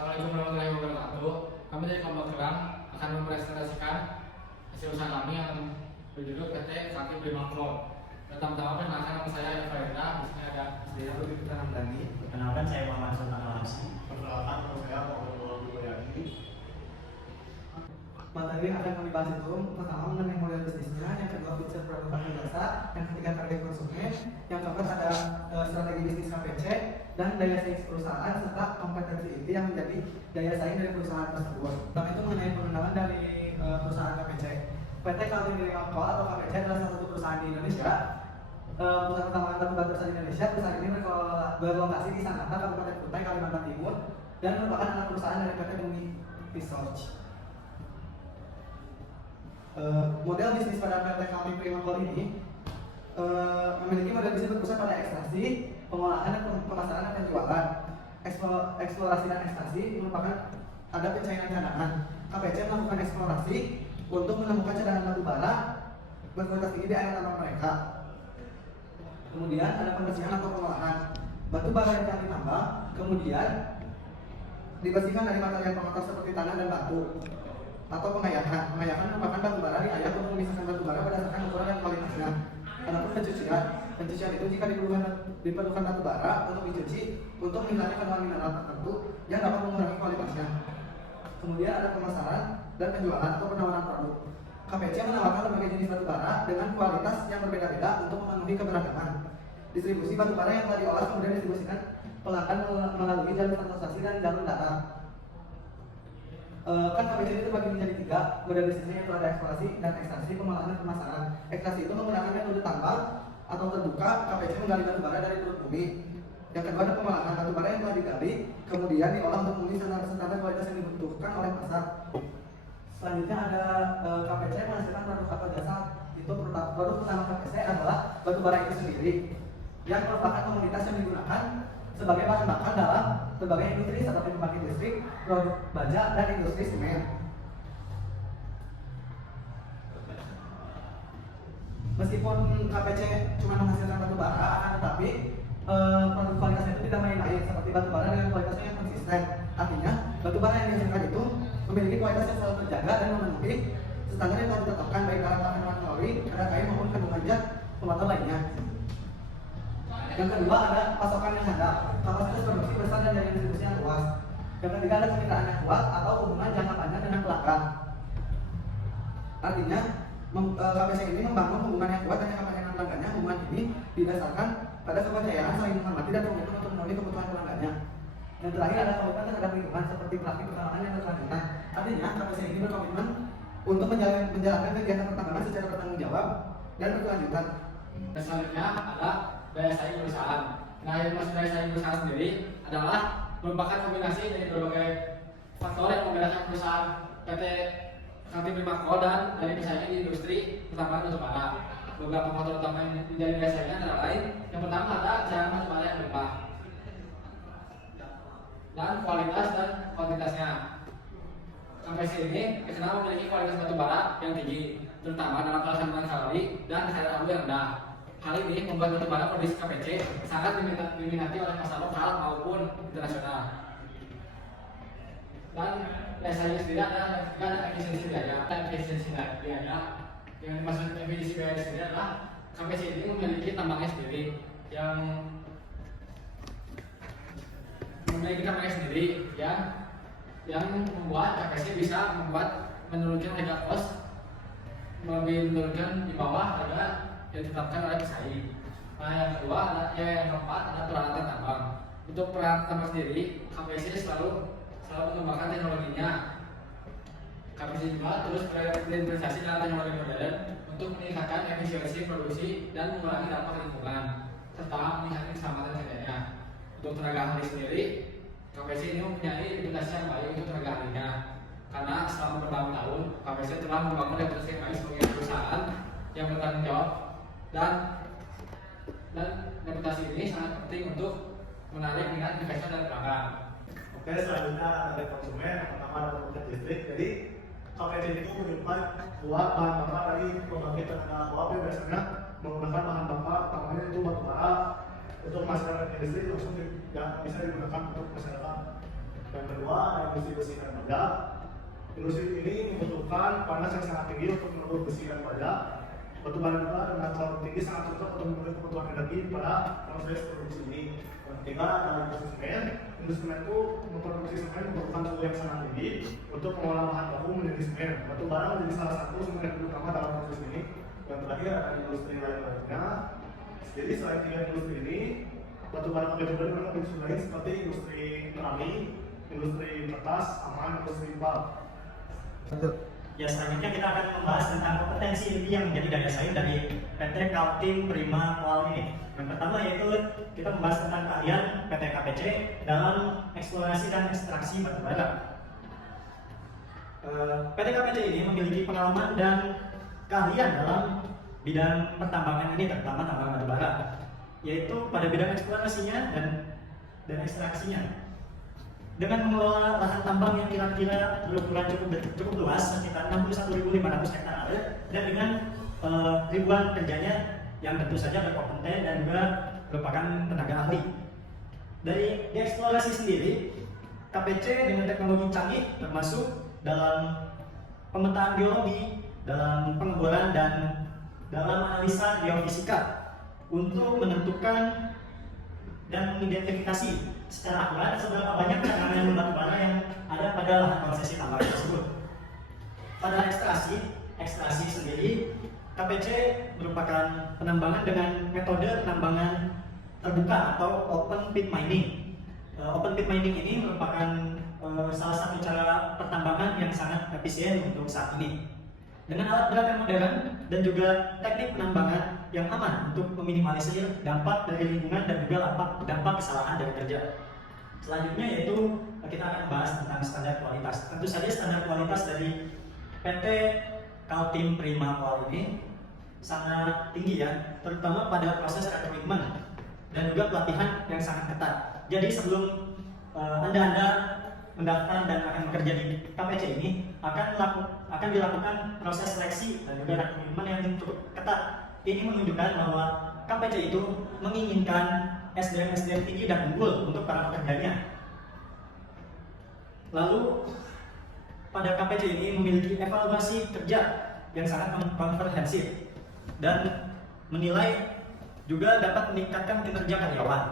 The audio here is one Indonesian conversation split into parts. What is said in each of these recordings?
Assalamualaikum warahmatullahi wabarakatuh. Kami dari kelompok Kerang akan mempresentasikan hasil usaha kami yang berjudul PT Sakti Prima Kol. Pertama-tama perkenalkan nama saya Eva. Di sini ada Saya Rudi Putra Hamdani. Perkenalkan saya Muhammad Sultan Al-Hamsi. Perkenalkan nama saya Muhammad Bayani. Materi yang akan kami bahas itu pertama mengenai model bisnisnya, yang kedua feature produk dan jasa, yang ketiga target konsumen, yang keempat ada strategi bisnis KPC dan daya saing perusahaan serta kompetensi inti yang menjadi daya saing dari perusahaan tersebut. Pertama itu mengenai pengenalan dari perusahaan KPC. PT Kaltim Prima Kol atau KPC adalah salah satu perusahaan di Indonesia. Perusahaan pertambangan batu bara di Indonesia. Perusahaan ini berlokasi di Sangatta, Kabupaten Kutai, Kalimantan Timur, dan merupakan anak perusahaan dari PT Bumi Research. Model bisnis pada PT Kaltim Prima Kol ini memiliki model bisnis berpusat pada ekstraksi, pengolahan dan pemasaran dan penjualan. Eksplorasi dan ekstraksi merupakan ada pencairan cadangan. KPC melakukan eksplorasi untuk menemukan cadangan batu bara berkualitas tinggi di area tambang mereka. Kemudian ada pembersihan atau pengolahan batu bara yang telah ditambang, kemudian dibersihkan dari material pengotor seperti tanah dan batu. Atau pengayahan. Pengayahan merupakan batu bara diayak untuk memisahkan batu bara berdasarkan ukuran dan kualitasnya. Adapun pencucian itu jika diperlukan batu bara untuk dicuci untuk menghilangkan kandungan mineral tertentu yang dapat mengurangi kualitasnya. Kemudian ada pemasaran dan penjualan atau penawaran produk. KPC menawarkan berbagai jenis batu bara dengan kualitas yang berbeda-beda untuk memenuhi keberagaman. Distribusi batu bara yang telah diolah kemudian distribusikan pelanggan melalui jalur transportasi dan jalur darat. Kan KPC itu terbagi menjadi tiga model bisnisnya, yaitu ada eksplorasi dan ekstraksi, pengolahan dan pemasaran. Ekstraksi itu menggunakan metode tambang atau terbuka. KPC menggali batu bara dari perut bumi. Yang kedua ada pengolahan batu bara yang telah digali kemudian diolah untuk memenuhi standar kualitas yang dibutuhkan oleh pasar. Selanjutnya ada KPC menghasilkan produk atau jasa. Itu produk utama KPC adalah batu bara itu sendiri yang merupakan komoditas yang digunakan sebagai bahan bakar dalam berbagai industri seperti pembangkit listrik, produk baja, dan industri semen. Meskipun KPC cuma menghasilkan batu bara, akan tetapi produk kualitasnya itu tidak main-main seperti batu bara dengan kualitasnya yang konsisten. Artinya, batu bara yang dihasilkan itu memiliki kualitas yang selalu terjaga dan memenuhi standar yang telah ditetapkan baik dalam kandungan kalori, kadar air maupun kandungan zat pembatal lainnya. Yang kedua ada pasokan yang handal, kapasitas produksi besar dan jaringan distribusi yang luas. Yang ketiga ada kemitraan yang kuat atau hubungan jangka panjang dengan pelanggan. Artinya KPC ini membangun hubungan yang kuat dan jangka panjang dengan pelanggannya. Hubungan ini didasarkan pada kepercayaan, saling menghormati dan komitmen untuk memenuhi kebutuhan pelanggannya. Yang terakhir ada komitmen terhadap lingkungan seperti praktik pertambangan yang berkelanjutan. Artinya KPC ini berkomitmen untuk menjalankan kegiatan pertambangan secara bertanggung jawab dan berkelanjutan. selanjutnya ada daya saing perusahaan. Nah, yang maksud daya saing perusahaan sendiri adalah merupakan kombinasi dari berbagai faktor yang membedakan perusahaan PT Kaltim Prima Kol dan dari persaingan di industri pertambangan batu bara. Beberapa faktor utama yang menjadi daya saingnya antara lain, yang pertama ada cadangan batu bara yang limpah dan kualitas dan kuantitasnya. KPC ini dikenal memiliki kualitas batu bara yang tinggi, terutama dalam kandungan kalori dan kadar abu yang rendah. Hal ini membuat batu bara produksi KPC sangat diminati oleh pasar lokal maupun internasional. Dan daya saing sendiri ada efisiensi biaya. Yang dimaksud efisiensi biaya sendiri adalah KPC ini memiliki tambangnya sendiri yang membuat KPC bisa menurunkan harga kos, menurunkan di bawah harga yang ditetapkan oleh pesaing. Nah, yang keempat ada peralatan tambang. Untuk peralatan tambang sendiri, KPC selalu mengembangkan teknologinya. KPC juga terus berinvestasi dalam teknologi modern untuk meningkatkan efisiensi produksi dan mengurangi dampak lingkungan serta meningkatkan keselamatan kerjanya. Untuk tenaga ahli sendiri, KPC ini mempunyai reputasi yang baik untuk tenaga ahlinya karena selama bertahun-tahun KPC telah membangun reputasi yang baik sebagai perusahaan yang bertanggung jawab dan reputasi ini sangat penting untuk menarik minat investor dan pelanggan. Oke, selanjutnya ada konsumen. Pertama ada pembangkit listrik. Jadi KPC itu menyuplai buat bahan bakar dari pembangkit tenaga uap yang biasanya menggunakan bahan bakar utamanya itu batu bara. Untuk masyarakat industri langsung bisa digunakan untuk masyarakat Yang kedua ada industri besi dan baja. Industri ini membutuhkan panas yang sangat tinggi untuk mengukur besi dan baja. Batu bara juga dengan calon tinggi sangat cocok untuk memenuhi kebutuhan energi pada proses produksi ini. Yang ketiga adalah industri semen. Industri semen itu memproduksi semen membutuhkan suhu yang sangat tinggi untuk mengolah bahan baku menjadi semen. Batu bara menjadi salah satu sumber energi utama dalam proses ini. Yang terakhir ada industri lain-lainnya. Jadi selain tiga industri ini, batu bara juga dengan industri lain seperti industri keramik, industri kertas, sama industri bal. Ya, selanjutnya kita akan membahas tentang kompetensi inti yang menjadi daya saing dari PT Kaltim Prima Koal ini. Yang pertama yaitu kita membahas tentang keahlian PT KPC dalam eksplorasi dan ekstraksi batu bara. PT KPC ini memiliki pengalaman dan keahlian dalam bidang pertambangan ini, terutama tambang batu bara, yaitu pada bidang eksplorasinya dan ekstraksinya. Dengan mengelola lahan tambang yang kira-kira berukuran cukup luas, sekitar 61.500 hektar, dan dengan ribuan kerjanya yang tentu saja berkompeten dan juga merupakan tenaga ahli. Dari di eksplorasi sendiri, KPC dengan teknologi canggih termasuk dalam pemetaan geologi, dalam pengeboran dan dalam analisa geofisika untuk menentukan dan mengidentifikasi secara akurat seberapa banyak cadangan batu bara yang ada pada lahan konsesi tambang tersebut. Pada ekstraksi sendiri, KPC merupakan penambangan dengan metode penambangan terbuka atau open pit mining. Open pit mining ini merupakan salah satu cara pertambangan yang sangat efisien untuk saat ini. Dengan alat berat yang modern dan juga teknik penambangan yang aman untuk meminimalisir dampak dari lingkungan dan juga dampak kesalahan dari kerja. Selanjutnya yaitu kita akan bahas tentang standar kualitas. Tentu saja standar kualitas dari PT Kaltim Prima Koal ini sangat tinggi ya, terutama pada proses rekrutmen dan juga pelatihan yang sangat ketat. Jadi sebelum Anda mendaftar dan akan bekerja di KPC ini akan dilakukan proses seleksi dan juga rekrutmen yang cukup ketat. Ini menunjukkan bahwa KPC itu menginginkan SDM tinggi dan unggul untuk para pekerjanya. Lalu pada KPC ini memiliki evaluasi kerja yang sangat komprehensif dan menilai juga dapat meningkatkan kinerja karyawan.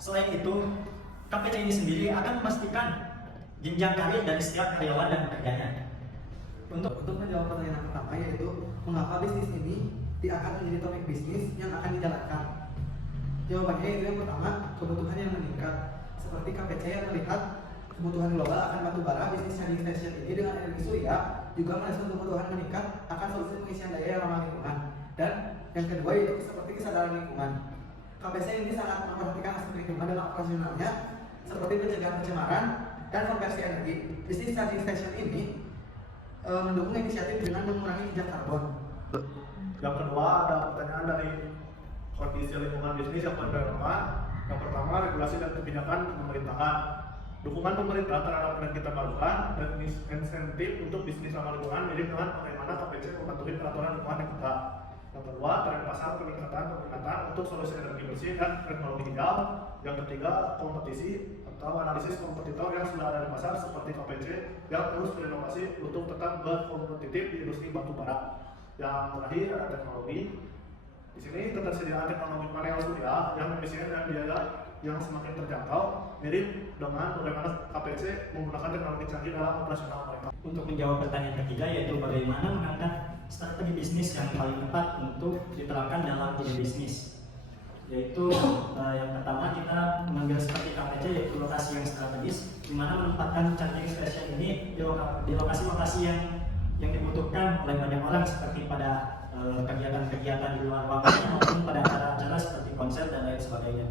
Selain itu, KPC ini sendiri akan memastikan jenjang karir dari setiap karyawan dan pekerjanya. Untuk menjawab pertanyaan pertama yaitu mengapa bisnis ini diangkat menjadi topik bisnis yang akan dijalankan. Jawabannya itu yang pertama, kebutuhan yang meningkat. Seperti KPC yang melihat kebutuhan global akan batu bara, bisnis charging station ini dengan energi surya juga merespon kebutuhan meningkat akan solusi pengisian daya yang ramah lingkungan. Dan yang kedua yaitu seperti kesadaran lingkungan. KPC ini sangat memperhatikan aspek lingkungan dalam operasionalnya, seperti pencegahan pencemaran dan konversi energi. Bisnis charging station ini mendukung inisiatif dengan mengurangi jejak karbon. Yang kedua ada pertanyaan dari kondisi lingkungan bisnis yang berpengaruh. Yang pertama regulasi dan kebijakan pemerintahan. Dukungan pemerintah terhadap energi terbarukan dan insentif untuk bisnis ramah lingkungan mirip dengan bagaimana KPC mematuhi peraturan lingkungan yang ketat. Yang kedua, tren pasar peningkatan peminatan untuk solusi energi bersih dan teknologi hijau. Yang ketiga, kompetisi atau analisis kompetitor yang sudah ada di pasar seperti KPC yang terus berinovasi untuk tetap berkompetitif di industri batu bara. Yang terakhir ada teknologi. Di sini ketersediaan teknologi panel surya yang efisien dan biaya yang semakin terjangkau mirip dengan bagaimana KPC menggunakan teknologi canggih dalam operasional mereka. Untuk menjawab pertanyaan ketiga yaitu bagaimana mengangkat strategi bisnis yang paling tepat untuk diterapkan dalam ide bisnis. Yaitu yang pertama kita mengambil seperti KPC yaitu lokasi yang strategis, di mana menempatkan charging station ini di lokasi-lokasi yang dibutuhkan oleh banyak orang seperti pada kegiatan-kegiatan di luar ruangan maupun pada acara-acara seperti konser dan lain sebagainya.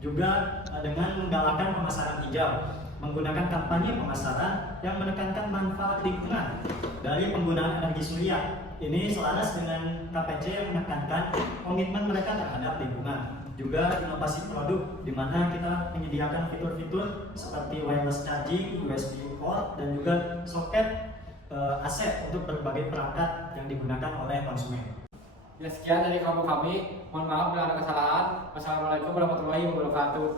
Juga dengan menggalakkan pemasaran hijau, menggunakan kampanye pemasaran yang menekankan manfaat lingkungan dari penggunaan energi surya. Ini selaras dengan KPC yang menekankan komitmen mereka terhadap lingkungan. Juga inovasi produk, di mana kita menyediakan fitur-fitur seperti wireless charging, USB port, dan juga soket AC untuk berbagai perangkat yang digunakan oleh konsumen. Ya, sekian dari kelompok kami. Mohon maaf bila ada kesalahan. Wassalamualaikum warahmatullahi wabarakatuh.